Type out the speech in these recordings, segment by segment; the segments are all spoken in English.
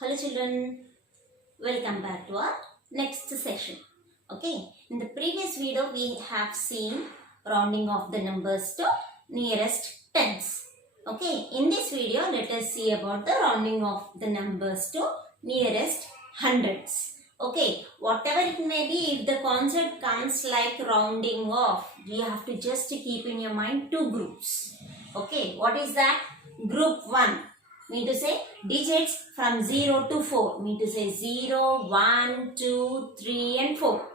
Hello children, welcome back to our next session. Okay, in the previous video we have seen rounding of the numbers to nearest tens. Okay, in this video let us see about the rounding of the numbers to nearest hundreds. Okay, whatever it may be, if the concept comes like rounding off, you have to just keep in your mind two groups. Okay, what is that? Group 1. Mean to say digits from 0 to 4. Mean to say 0, 1, 2, 3 and 4.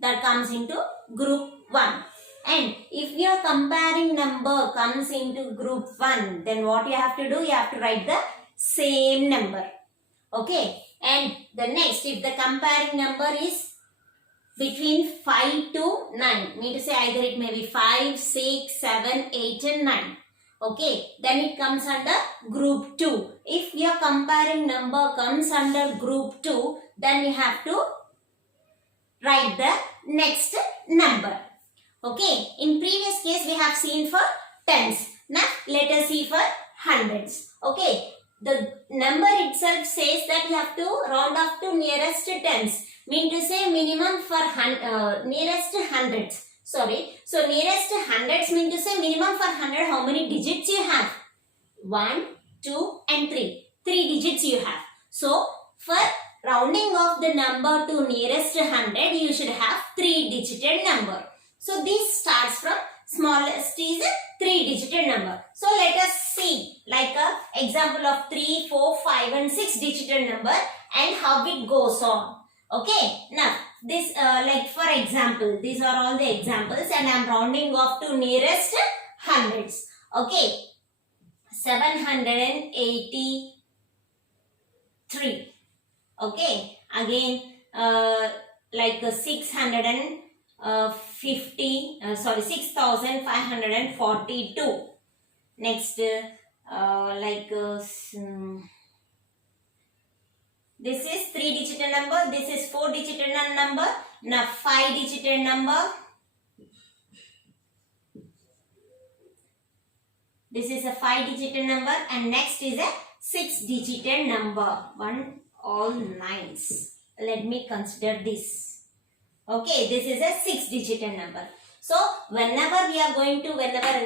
That comes into group 1. And if your comparing number comes into group 1, then what you have to do? You have to write the same number. Okay. And the next, if the comparing number is between 5 to 9. Mean to say either it may be 5, 6, 7, 8 and 9. Okay, then it comes under group 2. If your comparing number comes under group 2, then you have to write the next number. Okay, in previous case we have seen for tens. Now let us see for hundreds. Okay, the number itself says that you have to round off to nearest tens. Mean to say minimum for nearest hundreds. Sorry. So, nearest hundreds mean to say minimum for 100 how many digits you have? 1, 2 and 3. 3 digits you have. So, for rounding off the number to nearest 100, you should have 3-digit number. So, this starts from smallest is a 3-digit number. So, let us see like a example of 3, 4, 5 and 6-digit number and how it goes on. Okay. Now, this like for example, these are all the examples and I am rounding off to nearest hundreds. Okay, 783. Okay, again like 6542. Next this is 3-digit number, this is 4-digit number, now 5-digit number. This is a 5-digit number and next is a 6-digit number. All nines. Let me consider this. Okay, this is a 6-digit number. So, whenever a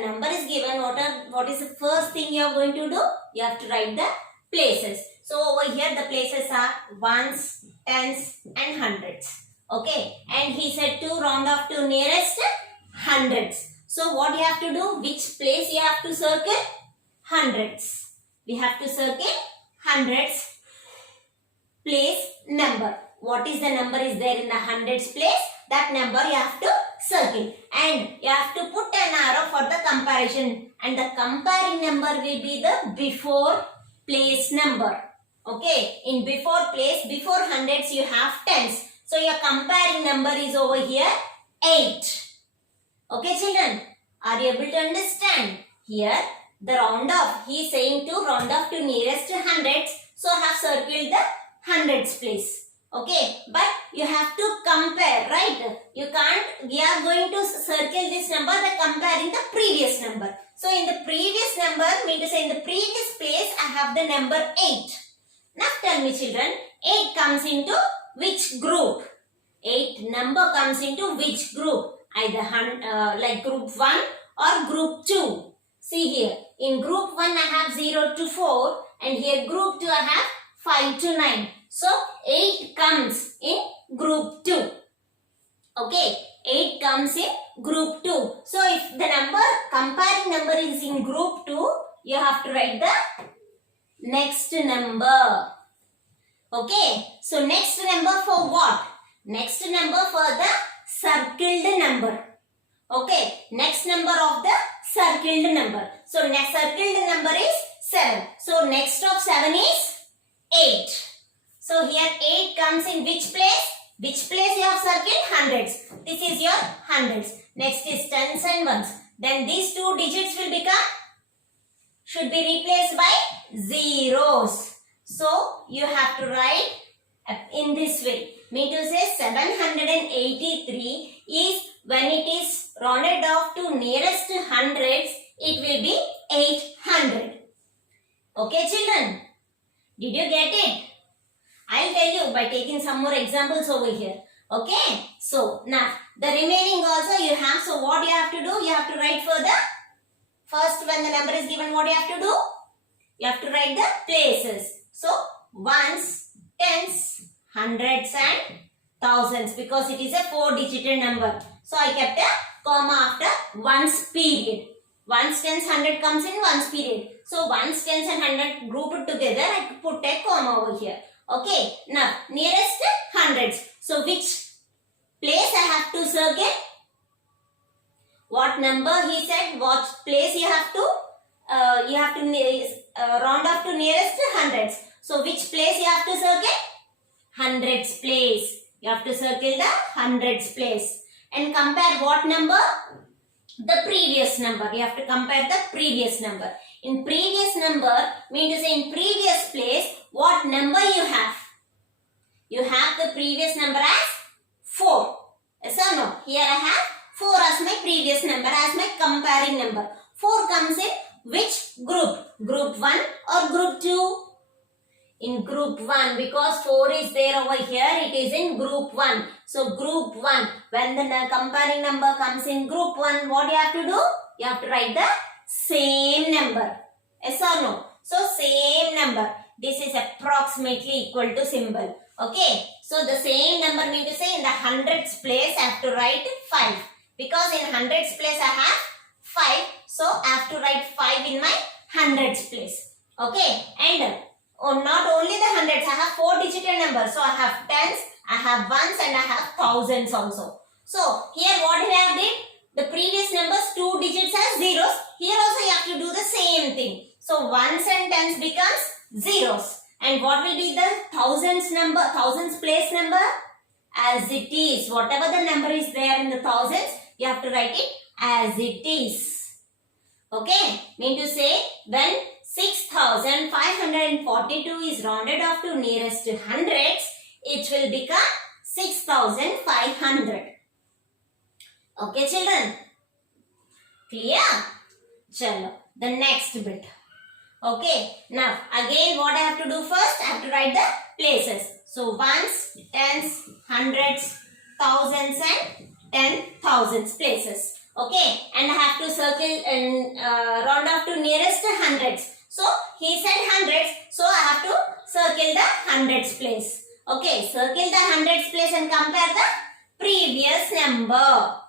number is given, what is the first thing you are going to do? You have to write the places. So, over here the places are ones, tens and hundreds. Okay. And he said to round off to nearest hundreds. So, what you have to do? Which place you have to circle? Hundreds. We have to circle hundreds place number. What is the number is there in the hundreds place? That number you have to circle. And you have to put an arrow for the comparison. And the comparing number will be the before place number. Okay, in before place, before hundreds you have tens. So your comparing number is over here 8. Okay children, are you able to understand? Here the round off, he is saying to round off to nearest hundreds. So I have circled the hundreds place. Okay, but you have to compare, right? You can't, we are going to circle this number by comparing the previous number. So in the previous number, mean to say in the previous place, I have the number 8. Now tell me children, 8 comes into which group? 8 number comes into which group? Either like group 1 or group 2. See here, in group 1 I have 0 to 4 and here group 2 I have 5 to 9. So 8 comes in group 2. Okay, 8 comes in group 2. So if the comparing number is in group 2, you have to write the next number. Okay, so next number for what? Next number for the circled number. Okay, next number of the circled number. So next circled number is 7. So next of 7 is 8. So here 8 comes in which place? Which place you have circled? Hundreds. This is your hundreds. Next is tens and ones. Then these two digits will become, should be replaced by zeros. So you have to write in this way. Mean to say 783 is when it is rounded off to nearest hundreds, it will be 800. Okay children, did you get it? taking some more examples over here. Okay. So now the remaining also you have. So what you have to do? You have to write for the first when the number is given. What you have to do? You have to write the places. So ones, tens, hundreds and thousands because it is a 4-digit number. So I kept a comma after ones period. Ones, tens, 100 comes in ones period. So ones, tens and 100 grouped together. I put a comma over here. Okay. Now nearest hundreds. So which place I have to circle? What number he said? What place you have to? Round off to nearest hundreds. So which place you have to circle? Hundreds place. You have to circle the hundreds place. And compare what number? The previous number. You have to compare the previous number. In previous number, mean to say in previous place, what number you have? You have the previous number as 4. Yes or no? Here I have 4 as my previous number, as my comparing number. 4 comes in which group? Group 1 or group 2? In group 1 because 4 is there over here, it is in group 1. So group 1, when the comparing number comes in group 1, what you have to do? You have to write the same number. Yes or no? So same number. This is approximately equal to symbol. Okay. So the same number mean to say in the hundreds place I have to write 5. Because in hundreds place I have 5. So I have to write 5 in my hundreds place. Okay. And not only the hundreds, I have 4-digit number. So I have tens, I have ones and I have thousands also. So here what we have did? The previous numbers 2 digits as zeros. Here also you have to do the same thing. So ones and tens becomes zeros. And what will be the thousands number, thousands place number? As it is. Whatever the number is there in the thousands, you have to write it as it is. Okay. Mean to say when 6,542 is rounded off to nearest hundreds, it will become 6,500. Okay children? Clear? Chalo. The next bit. Okay. Now again what I have to do first? I have to write the places. So ones, tens, hundreds, thousands and 10,000s places. Okay. And I have to circle and round off to nearest hundreds. So he said hundreds. So I have to circle the hundreds place. Okay. Circle the hundreds place and compare the previous number.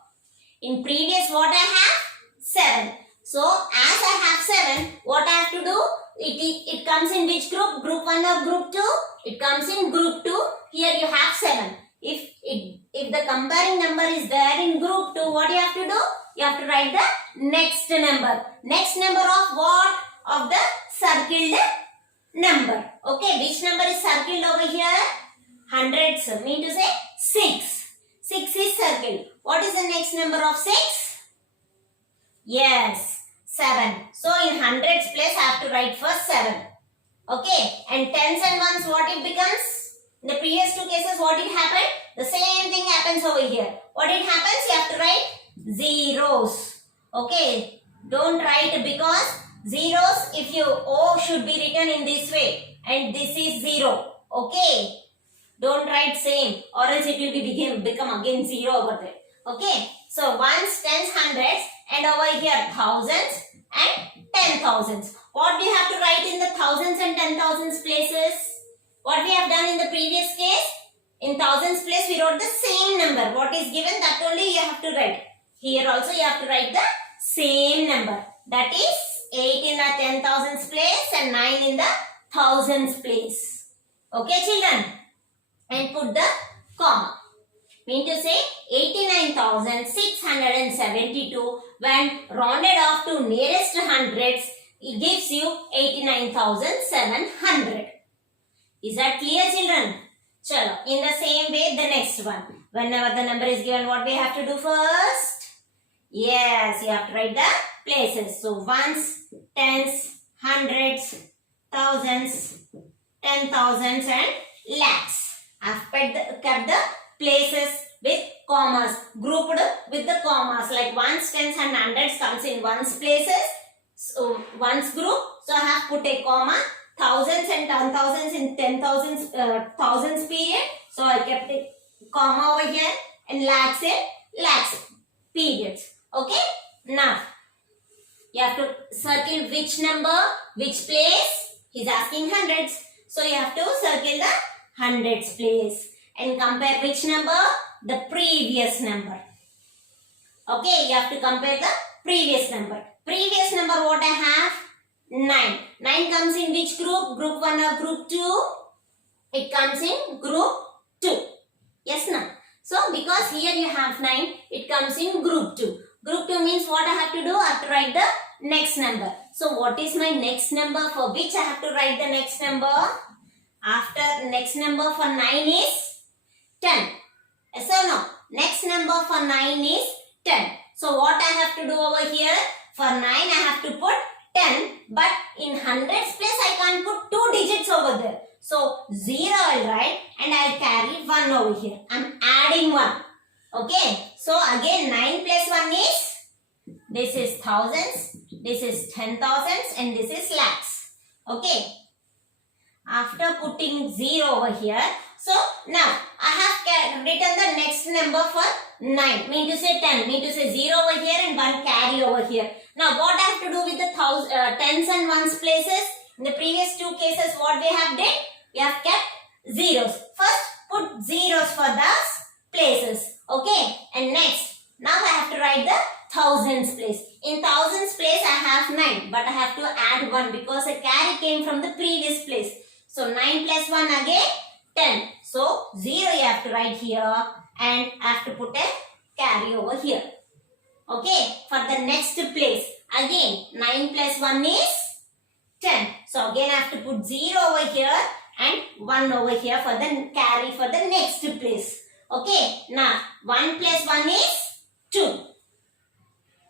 In previous what I have? 7. So as I have 7, what I have to do? It comes in which group? Group 1 or group 2? It comes in group 2. Here you have 7. If the comparing number is there in group 2, what you have to do? You have to write the next number. Next number of what? Of the circled number. Okay, which number is circled over here? Hundreds. Mean to say 6. 6 is circled. What is the next number of 6? Yes, 7. So in hundreds place I have to write first 7. Okay, and tens and ones what it becomes? In the previous two cases what it happened? The same thing happens over here. What it happens? You have to write zeros. Okay, don't write because zeros, if you O should be written in this way and this is 0. Okay, don't write same or else it will become again 0 over there. Okay, so ones, tens, hundreds and over here thousands and 10,000s. What do you have to write in the thousands and 10,000s places? What we have done in the previous case? In thousands place we wrote the same number. What is given that only you have to write. Here also you have to write the same number. That is 8 in the 10,000s place and 9 in the thousands place. Okay children? And put the comma. Mean to say 89,672 when rounded off to nearest hundreds, it gives you 89,700. Is that clear children? Chalo. In the same way the next one. Whenever the number is given, what we have to do first? Yes, you have to write the places. So ones, tens, hundreds, thousands, 10,000s and lakhs. I have kept the places with commas, grouped with the commas like ones, tens and hundreds comes in ones places, so ones group, so I have put a comma thousands and 10,000s in 10,000s, thousands period. So I kept a comma over here, and lakhs in lakhs periods. Okay. Now you have to circle which number, which place. He's asking hundreds. So you have to circle the hundreds place and compare which number? The previous number. Okay, you have to compare the previous number. Previous number what I have? 9. 9 comes in which group? Group 1 or group 2? It comes in group 2. Yes, no? So, because here you have 9, it comes in group 2. Group 2 means what I have to do? I have to write the next number. So, what is my next number for which I have to write the next number? After next number for 9 is 10. Yes or no? Next number for 9 is 10. So, what I have to do over here? For 9, I have to put 10. But in hundreds place, I can't put 2 digits over there. So, 0 I'll write and I'll carry 1 over here. I'm adding 1. Okay. So, again 9 plus 1 is, this is thousands, this is 10,000s and this is lakhs. Okay. After putting 0 over here, so now I have written the next number for 9. Mean to say 10. Mean to say 0 over here and 1 carry over here. Now what I have to do with the tens and ones places? In the previous 2 cases what we have did? We have kept zeros. First put zeros for those places. Okay. And next, now I have to write the thousands place. In thousands place I have 9. But I have to add 1 because a carry came from the previous place. So 9 plus 1 again 10. So 0 you have to write here and I have to put a carry over here. Okay. For the next place again 9 plus 1 is 10. So again I have to put 0 over here and 1 over here for the carry for the next place. Okay. Now 1 plus 1 is 2.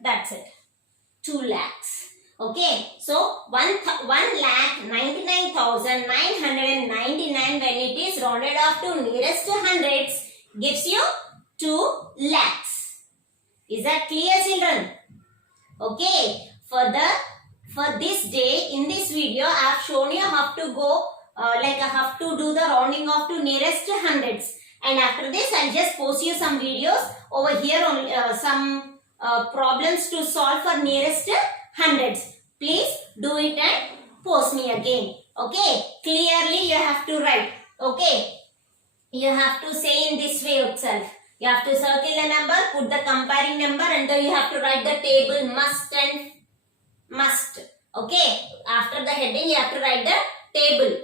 That's it. 2 lakhs. Okay, so 1,99,999 when it is rounded off to nearest to hundreds gives you 2 lakhs. Is that clear, children? Okay, for this day in this video I have shown you how to go have to do the rounding off to nearest to hundreds. And after this I'll just post you some videos over here on some problems to solve for nearest hundreds. Please do it and post me again. Okay. Clearly you have to write. Okay. You have to say in this way itself. You have to circle the number, put the comparing number and then you have to write the table must and must. Okay. After the heading you have to write the table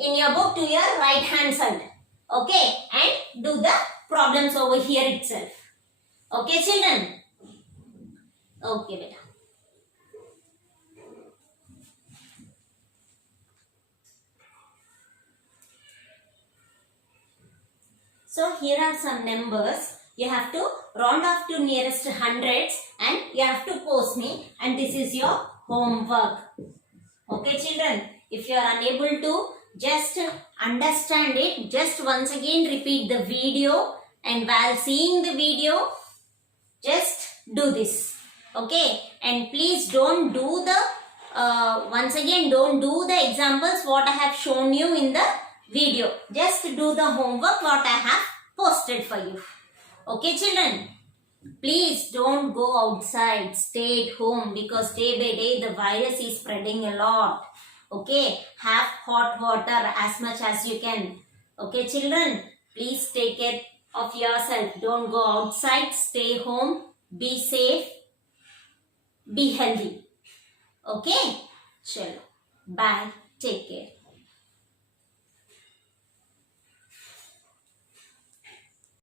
in your book to your right hand side. Okay. And do the problems over here itself. Okay, children. Okay, beta. So here are some numbers. You have to round off to nearest hundreds and you have to post me and this is your homework. Okay, children. If you are unable to just understand it, just once again repeat the video and while seeing the video, just do this. Okay. And please don't do the, don't do the examples what I have shown you in the video. Just do the homework what I have posted for you. Okay, children. Please don't go outside. Stay at home because day by day the virus is spreading a lot. Okay. Have hot water as much as you can. Okay, children. Please take care of yourself. Don't go outside. Stay home. Be safe. Be healthy. Okay. Chalo. Bye. Take care.